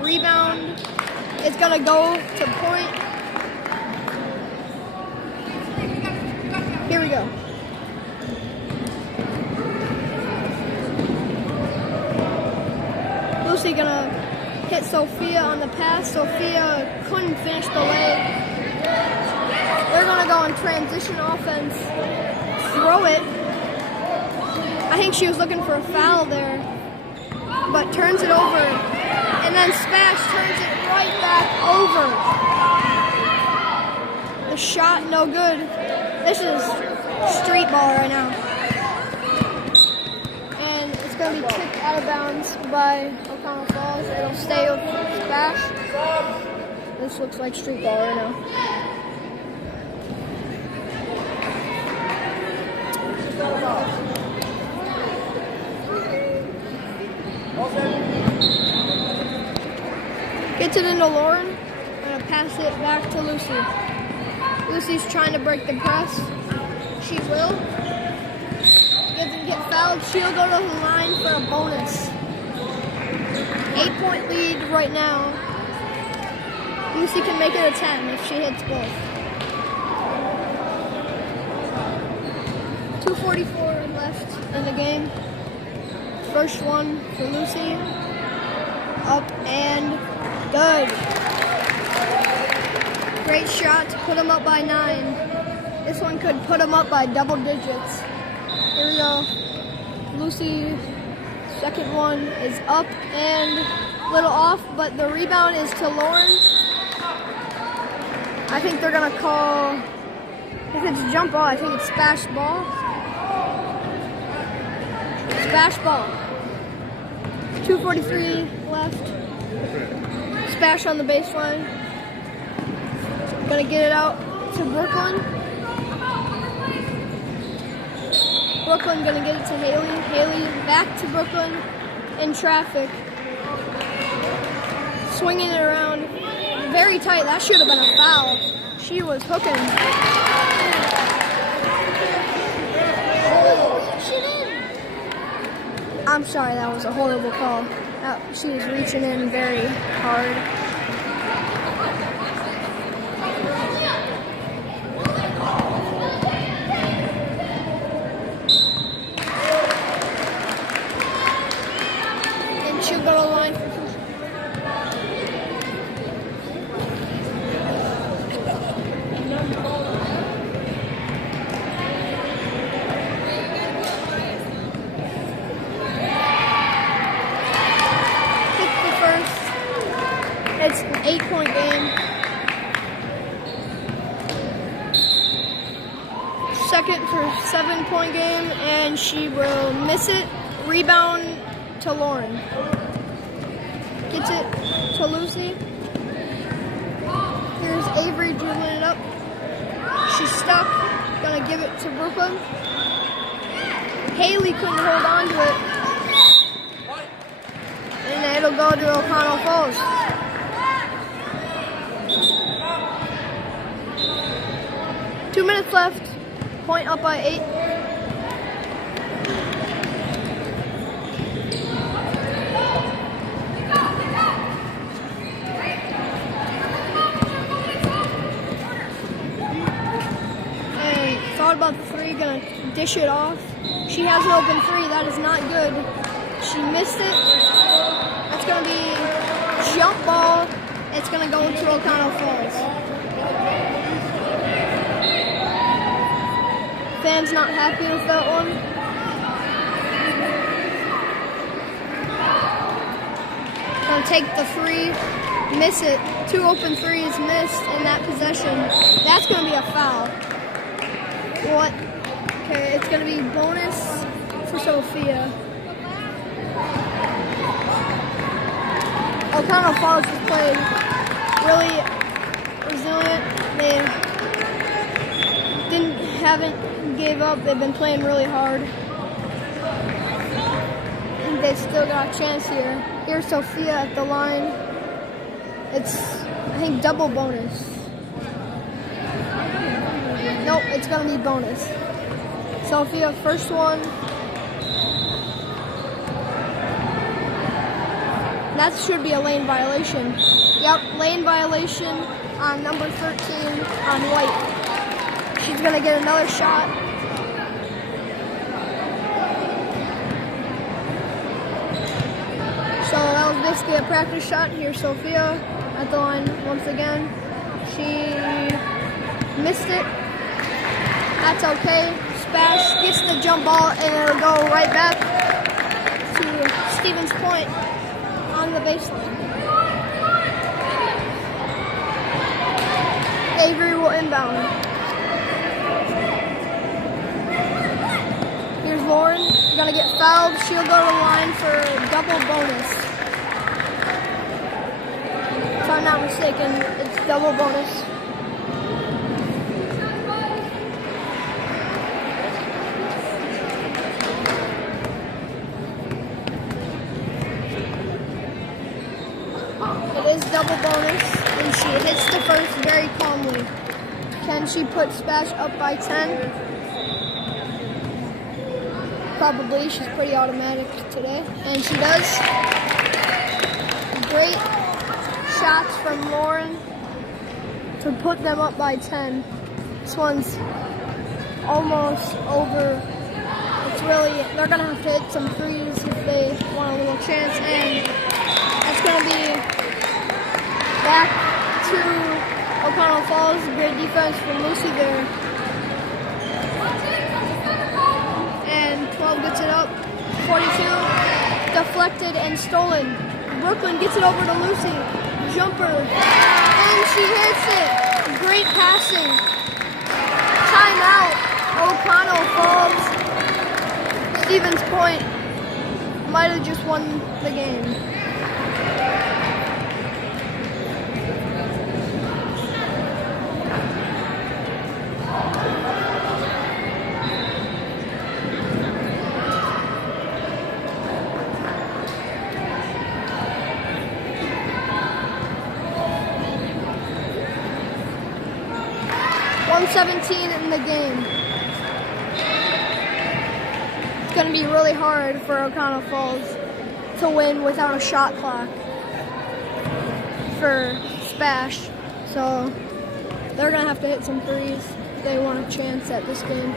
Rebound. It's going to go to point. Here we go. Lucy going to hit Sophia on the pass. Sophia couldn't finish the leg. They're going to go in transition offense. Throw it. I think she was looking for a foul there. But turns it over. And then Spash turns it right back over. The shot, no good. This is street ball right now. And it's going to be kicked out of bounds by Oconto Falls. It'll stay with Spash. This looks like street ball right now. Gets it into Lauren. I'm going to pass it back to Lucy. Lucy's trying to break the press. She will. Doesn't get fouled. She'll go to the line for a bonus. 8-point lead right now. Lucy can make it a 10 if she hits both. 2:44 left in the game. First one for Lucy. Up and good. Great shot to put them up by 9. This one could put them up by double digits. Here we go. Lucy, second one is up and a little off, but the rebound is to Lauren. I think they're going to call, if it's jump ball, I think it's Spash ball. Spash ball. 2:43 left. Spash on the baseline. Gonna get it out to Brooklyn. Brooklyn gonna get it to Haley. Haley back to Brooklyn in traffic. Swinging it around. Very tight. That should have been a foul. She was hooking. I'm sorry, that was a horrible call. She was reaching in very hard. And she'll go to the line for It's an 8-point game. Second for 7-point game, and she will miss it. Rebound to Lauren. Gets it to Lucy. Here's Avery dribbling it up. She's stuck. Gonna give it to Brooklyn. Haley couldn't hold on to it. And it'll go to Oconto Falls. Two minutes left. Point up by 8. And thought about the 3, gonna dish it off. She has an open 3. That is not good. She missed it. That's gonna be jump ball. It's gonna go to Oconto Falls. Fans not happy with that one. Gonna take the 3, miss it. 2 open 3s missed in that possession. That's gonna be a foul. What? Okay, it's gonna be bonus for Sophia. Oconto Falls just played really resilient. They haven't gave up. They've been playing really hard. And they still got a chance here. Here's Sophia at the line. It's, I think, double bonus. Nope, it's gonna be bonus. Sophia, first one. That should be a lane violation. Yep, lane violation on number 13 on White. She's gonna get another shot. So that was basically a practice shot. Here's Sophia at the line once again. She missed it. That's okay. Spash gets the jump ball and it'll go right back to Stevens Point on the baseline. Avery will inbound. Here's Lauren, gonna get fouled. She'll go to the line for double bonus. If I'm not mistaken, it's double bonus. It is double bonus, and she hits the first very calmly. Can she put Spash up by 10? Probably. She's pretty automatic today, and she does. Great shots from Lauren to put them up by 10. This one's almost over. It's really, they're gonna have to hit some threes if they want a little chance, and that's gonna be back to Oconto Falls. Great defense from Lucy there. And 12 gets it up. 42 deflected and stolen. Brooklyn gets it over to Lucy. Jumper. And she hits it. Great passing. Timeout. Oconto Falls. Stevens Point might have just won the game. .117 in the game. It's going to be really hard for Oconto Falls to win without a shot clock for Spash. So they're going to have to hit some threes if they want a chance at this game.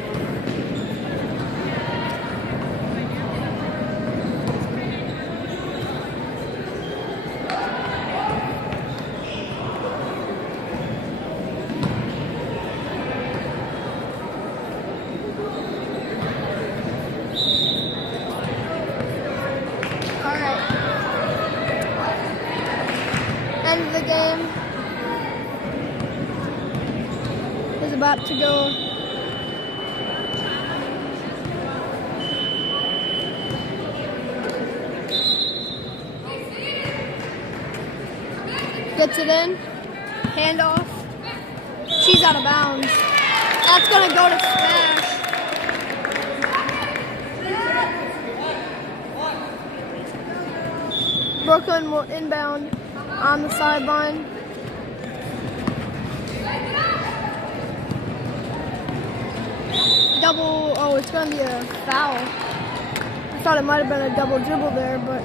End of the game is about to go. Gets it in, handoff. She's out of bounds. That's gonna go to Smash. Brooklyn will inbound on the sideline. It's going to be a foul. I thought it might have been a double dribble there, but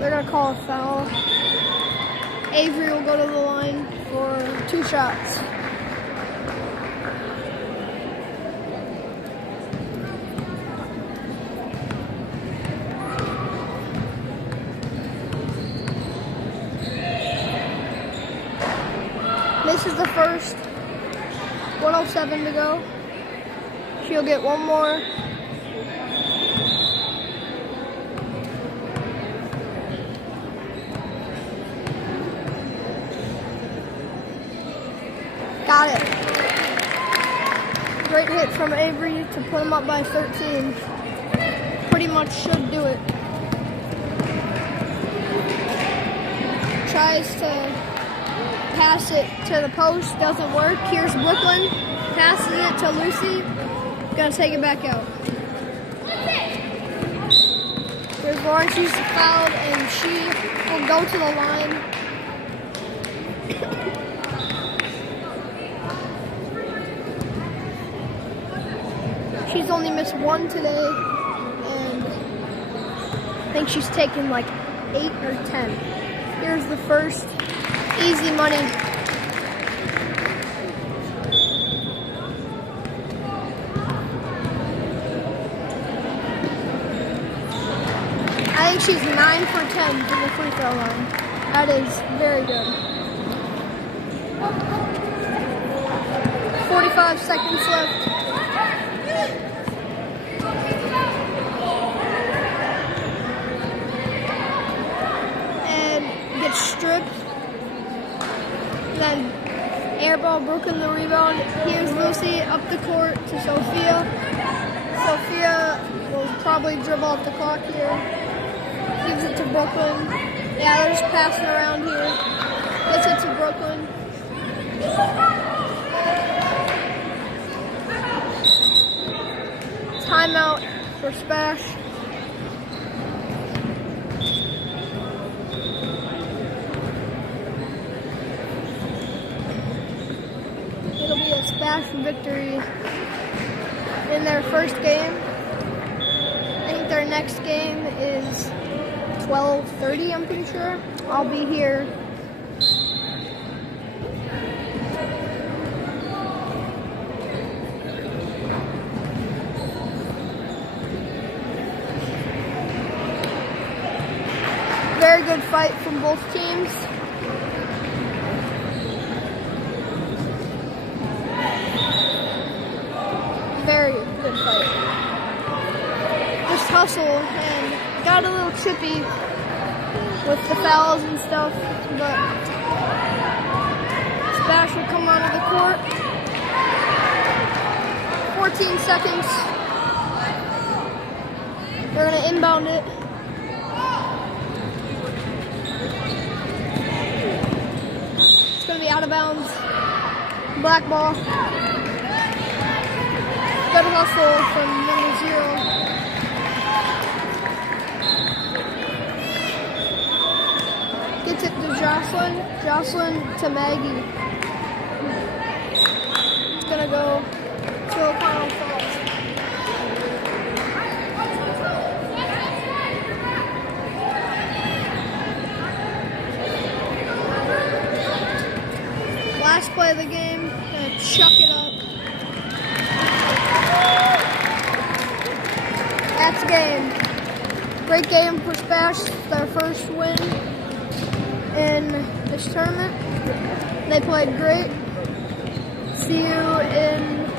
they're going to call a foul. Avery will go to the line for 2 shots. Misses the first. 1:07 to go. She'll get one more. Got it. Great hit from Avery to put them up by 13. Pretty much should do it. Tries to pass it to the post, doesn't work. Here's Brooklyn, passes it to Lucy, gonna take it back out. Here's Lauren, she's fouled and she will go to the line. She's only missed 1 today, and I think she's taken like 8 or 10. Here's the first. Easy money. I think she's 9 for 10 from the free throw line. That is very good. 45 seconds left. And gets stripped. Then airball, Brooklyn the rebound. Here's Lucy up the court to Sophia. Sophia will probably dribble up the clock here. Gives it to Brooklyn. Yeah, they're just passing around here. Gets it to Brooklyn. Timeout for Spash. It'll be a Spash victory in their first game. I think their next game is 12:30, I'm pretty sure. I'll be here. Very good fight from both teams. Very good fight. Just hustle and got a little chippy with the fouls and stuff, but Spash will come onto the court. 14 seconds. They're gonna inbound it. out of bounds. Black ball. Good hustle from number 0. Gets it to Jocelyn. Jocelyn to Maggie. It's gonna go to Oconto Falls. Last play of the game, gonna chuck it up. That's the game. Great game for Spash. Their first win in this tournament. They played great. See you in